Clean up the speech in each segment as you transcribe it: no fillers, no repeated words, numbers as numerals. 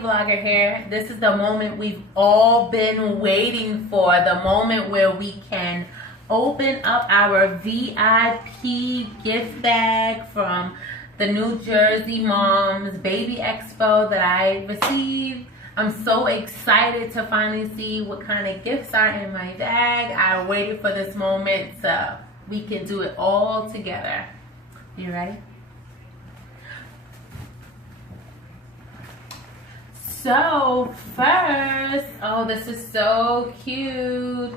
Vlogger here. This is the moment we've all been waiting for. The moment where we can open up our VIP gift bag from the Njmom baby expo that I received. I'm so excited to finally see what kind of gifts are in my bag. I waited for this moment so we can do it all together. You ready? So first, oh, this is so cute.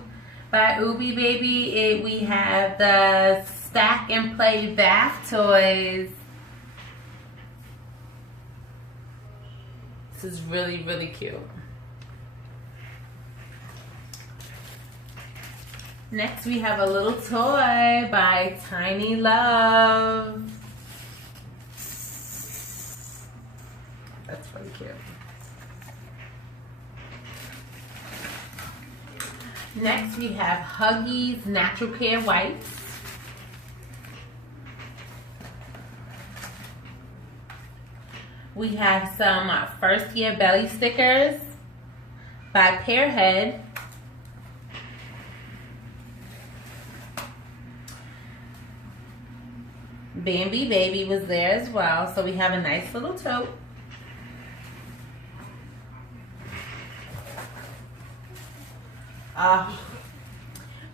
By Ubi Baby, we have the stack and play bath toys. This is really, really cute. Next, we have a little toy by Tiny Love. That's really cute. Next, we have Huggies Natural Care Wipes. We have some first year belly stickers by Pearhead. Bambi Baby was there as well, so we have a nice little tote.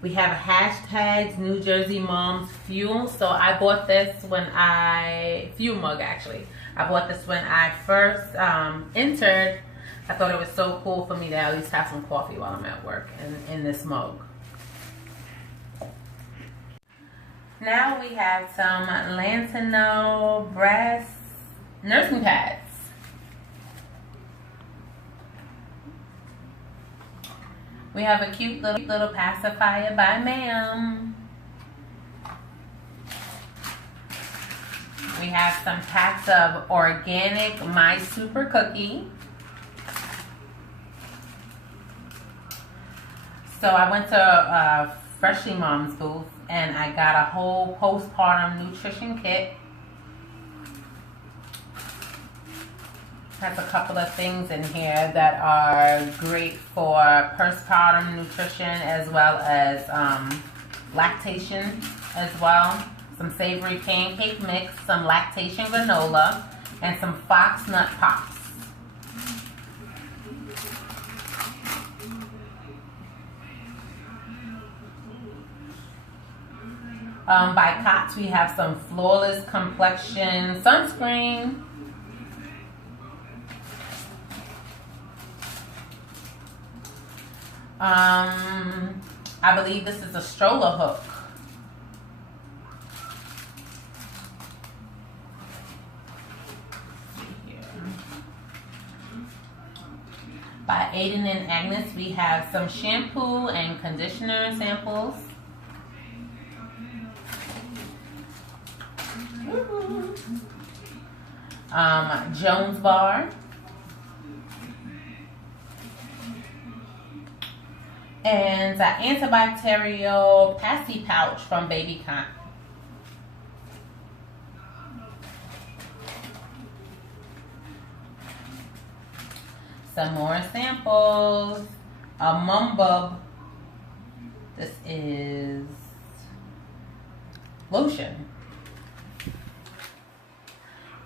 We have hashtags New Jersey Moms Fuel. So I bought this when fuel mug actually. I bought this when I first entered. I thought it was so cool for me to at least have some coffee while I'm at work in this mug. Now we have some Lantano breast nursing pads. We have a cute little pacifier by Ma'am. We have some packs of organic My Super Cookie. So I went to Freshly Mom's booth and I got a whole postpartum nutrition kit. Has a couple of things in here that are great for postpartum nutrition as well as lactation as well. Some savory pancake mix, some lactation granola, and some fox nut pops. By Cots, we have some flawless complexion sunscreen. I believe this is a stroller hook. By Aiden and Agnes, we have some shampoo and conditioner samples. Jones Bar. And antibacterial passy pouch from Baby Con. Some more samples. A Mumbub. This is lotion.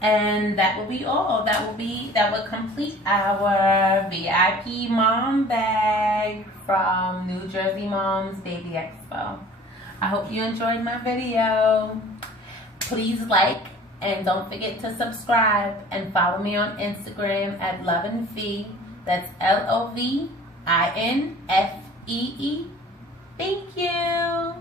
And that will be all. That will complete our VIP mom bag from New Jersey Mom's Baby Expo. I hope you enjoyed my video. Please like and don't forget to subscribe and follow me on Instagram at LovinFee. That's LOVINFEE. Thank you.